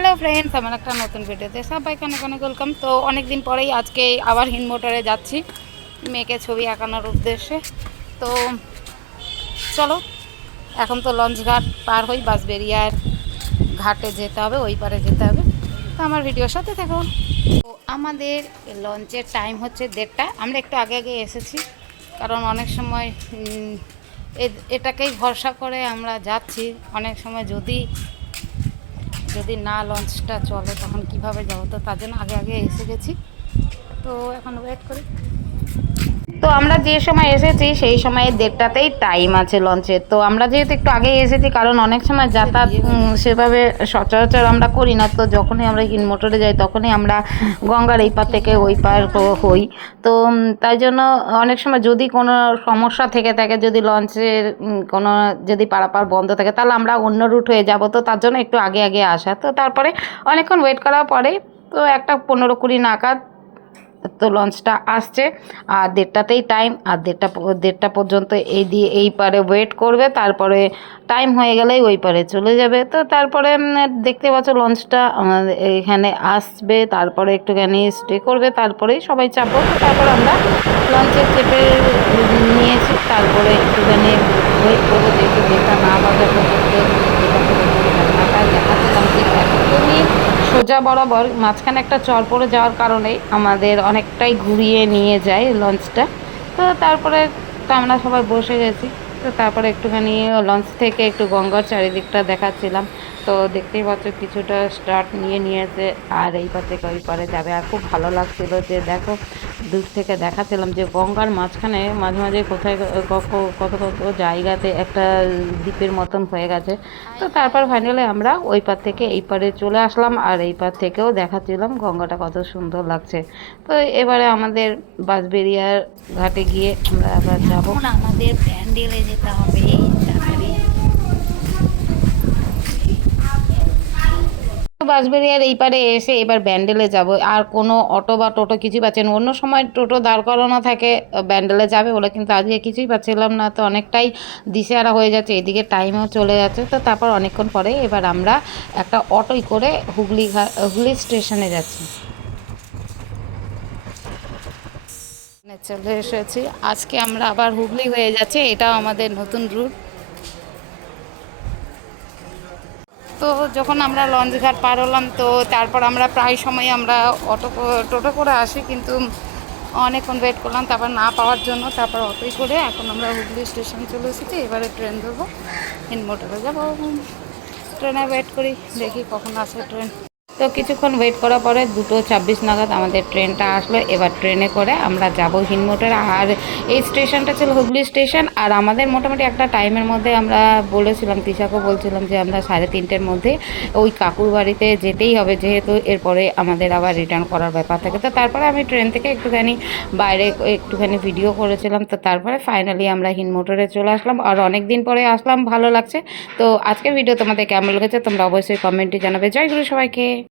Hello friends, আমার একটা নতুন ভিডিওতে সবাইকে অনেক অনেক ওয়েলকাম। তো অনেক দিন পরেই আজকে আবার হিন্দ মোটরে যাচ্ছি মেয়েকে ছবি আঁকানোর উদ্দেশ্যে। তো চলো, এখন তো লঞ্চ ঘাট পার হই, বাঁশবেড়িয়ার ঘাটে যেতে হবে, ওই পারে যেতে হবে। তো আমার ভিডিওর সাথে দেখো। তো আমাদের লঞ্চের টাইম হচ্ছে 1:30। আমরা একটু আগে আগে এসেছি, কারণ অনেক সময় এটাকেই ভরসা করে আমরা যাচ্ছি। অনেক সময় যদি যদি না লঞ্চটা চলে তখন কিভাবে যাবো, তো তার জন্য আগে আগে এসে গেছি। তো এখন ওয়েট করি। তো আমরা যে সময় এসেছি সেই সময়ে 1:30তেই টাইম আছে লঞ্চের। তো আমরা যেহেতু একটু আগে এসেছি, কারণ অনেক সময় যাতায়াত সেভাবে সচরাচর আমরা করি না। তো যখনই আমরা হিন্দ মোটরে যাই তখনই আমরা গঙ্গার এই পার থেকে ওই পার হই। তো তাই জন্য অনেক সময় যদি কোনো সমস্যা থেকে থাকে, যদি লঞ্চের কোনো যদি পারাপার বন্ধ থাকে, তাহলে আমরা অন্য রুট হয়ে যাব। তো তার জন্য একটু আগে আগে আসা। তো তারপরে অনেকক্ষণ ওয়েট করার পরে তো 1:15-20 নাগাদ তো লঞ্চটা আসছে। আর 1:30তেই টাইম, আর 1:30 পর্যন্ত এই পারে ওয়েট করবে। তারপরে টাইম হয়ে গেলেই ওই পারে চলে যাবে। তো তারপরে দেখতে পাচ্ছ লঞ্চটা আমাদের এখানে আসবে, তারপরে একটুখানি স্টে করবে, তারপরেই সবাই চাপবো। তো তারপর আমরা লঞ্চে চেপে নিয়েছি। তারপরে একটুখানি ওয়েট করবো, যেহেতু যেটা না বাজা পর্যন্ত ঢাকাটা দেখাচ্ছিলাম যে একদমই সোজা বরাবর মাঝখানে একটা চর পড়ে যাওয়ার কারণে আমাদের অনেকটাই ঘুরিয়ে নিয়ে যায় লঞ্চটা। তো তারপরে তো আমরা সবাই বসে গেছি। তো তারপরে একটুখানি লঞ্চ থেকে একটু গঙ্গার চারিদিকটা দেখাচ্ছিলাম। তো দেখতেই পাচ্ছ কিছুটা স্টার্ট নিয়ে নিয়েছে, আর এই পার থেকে ওই পারে যাবে। আর খুব ভালো লাগছিল যে দেখো, দূর থেকে দেখাচ্ছিলাম যে গঙ্গার মাঝখানে মাঝে মাঝে কোথায় কত কত কত জায়গাতে একটা দ্বীপের মতন হয়ে গেছে। তো তারপর ফাইনালি আমরা ওই পার থেকে এই পারে চলে আসলাম, আর এই পার থেকেও দেখাচ্ছিলাম গঙ্গাটা কত সুন্দর লাগছে। তো এবারে আমাদের বাঁশবেড়িয়ার ঘাটে গিয়ে আমরা আবার যাবো। আমাদের প্যান্ডেলে যেতে হবে তাড়াতাড়ি। বাঁশবেড়িয়ার এই পারে এসে এবার ব্যান্ডেলে যাব। আর কোনো অটো বা টোটো কিছুই পাচ্ছি না। অন্য সময় টোটো দাঁড় করানো থাকে ব্যান্ডেলে যাবে বলে, কিন্তু আজকে কিছুই পাচ্ছিলাম না। তো অনেকটাই দিশেহারা হয়ে যাচ্ছে, এদিকে টাইমও চলে যাচ্ছে। তো তারপর অনেকক্ষণ পরে এবার আমরা একটা অটোই করে হুগলি স্টেশনে যাচ্ছি। চলে এসেছি, আজকে আমরা আবার হুগলি হয়ে যাচ্ছে, এটাও আমাদের নতুন রুট। তো যখন আমরা লঞ্চ ঘাট পার হলাম, তো তারপর আমরা প্রায় সময় আমরা টোটো করে আসি, কিন্তু অনেকক্ষণ ওয়েট করলাম তারপর না পাওয়ার জন্য তারপর অটোই করে এখন আমরা হুগলি স্টেশন চলে এসেছি। এবারে ট্রেন ধরবো, হিন্দ মোটরে যাবো। ট্রেনে ওয়েট করি, দেখি কখন আসে ট্রেন। তো কিছুক্ষণ ওয়েট করার পরে 2:26 নাগাদ আমাদের ট্রেনটা আসলো। এবার ট্রেনে করে আমরা যাব হিন্দ মোটর। আর এই স্টেশনটা ছিল হুগলি স্টেশন। আর আমাদের মোটামুটি একটা টাইমের মধ্যে আমরা বলেছিলাম, তিশাকেও বলছিলাম যে আমরা 3:30-এর মধ্যে ওই কাকুর বাড়িতে যেতেই হবে, যেহেতু এরপরে আমাদের আবার রিটার্ন করার ব্যাপার থাকে। তো তারপরে আমি ট্রেন থেকে একটুখানি বাইরে একটুখানি ভিডিও করেছিলাম। তো তারপরে ফাইনালি আমরা হিন্দ মোটরে চলে আসলাম, আর অনেক দিন পরে আসলাম, ভালো লাগছে। তো আজকের ভিডিও তোমাদের কেমন লেগেছে তোমরা অবশ্যই কমেন্টে জানাবে। জয় গুরু সবাইকে।